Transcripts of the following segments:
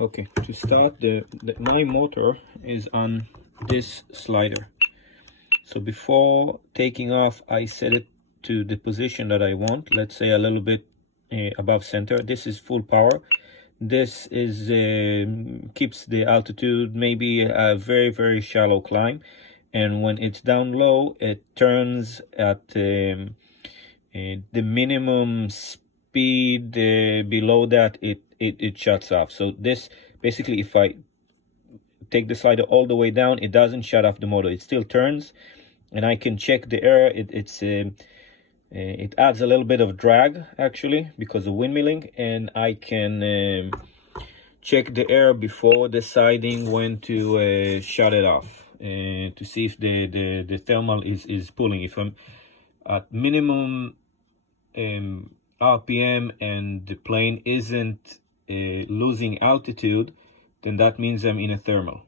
Okay, to start, my motor is on this slider. So before taking off, I set it to the position that I want, let's say a little bit above center. This is full power. This is keeps the altitude, maybe a very shallow climb, and when it's down low, it turns at the minimum speed. Below that, it shuts off. So this basically, if I take the slider all the way down, it doesn't shut off the motor, it still turns, and I can check the air. It adds a little bit of drag actually because of windmilling, and I can check the air before deciding when to shut it off, to see if the thermal is pulling. If I'm at minimum RPM and the plane isn't losing altitude, then that means I'm in a thermal.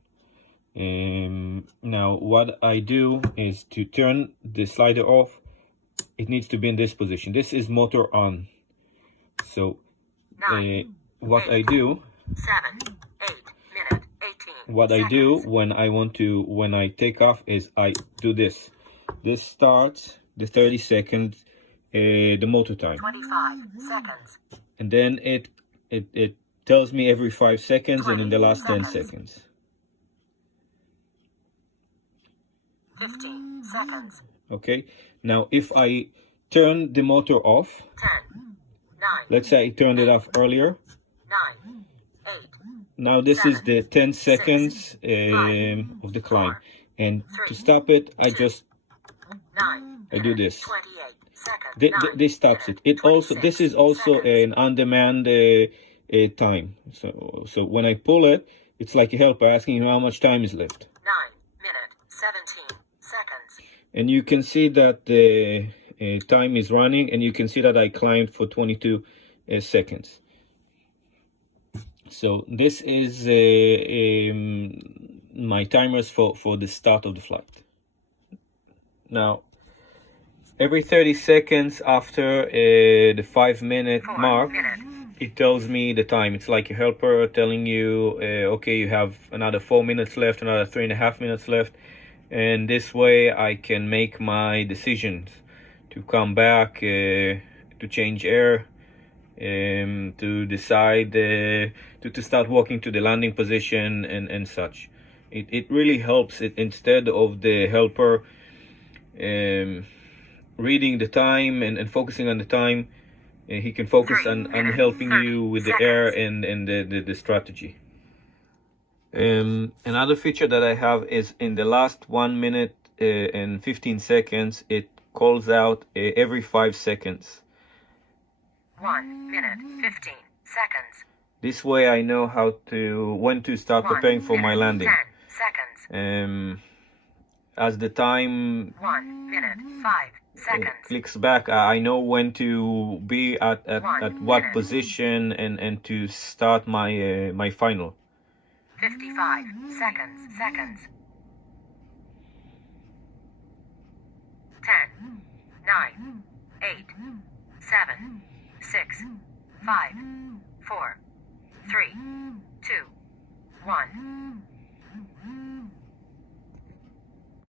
Now what I do is to turn the slider off. It needs to be in this position. This is motor on. So what I do, 7, 8 minute 18 what I do seconds. when I take off is I do this. This starts the 30-second the motor time. 25 seconds. And then it tells me every 5 seconds, and in the last 10 seconds. 15 seconds. Okay. Now if I turn the motor off, 10, 9. let's say I turned it off earlier. 9, 8. Now this 7, is the 10 seconds 6, of the climb, 4, and 3, to stop it, I 2, just 9 I do this. 28 seconds. This stops it. It also, this is also an on-demand time. So when I pull it, it's like a helper asking you how much time is left. 9 minute 17 seconds. And you can see that the time is running, and you can see that I climbed for 22 seconds. So this is my timers for the start of the flight. Now, every 30 seconds after the 5-minute mark, it tells me the time. It's like a helper telling you, okay, you have another 4 minutes left, another 3.5 minutes left. And this way I can make my decisions to come back, to change air, to decide to start walking to the landing position and such. It really helps. Instead of the helper reading the time and focusing on the time, he can focus on helping you with the air and the strategy. Another feature that I have is in the last 1 minute and 15 seconds, it calls out every 5 seconds. 1 minute 15 seconds. This way I know when to start preparing for my landing. 10 seconds. As the time 1 minute 5 seconds. clicks back, I know when to be at what position and to start my final. 55 seconds. 10, 9, 8, 7, 6, 5, 4, 3, 2, 1.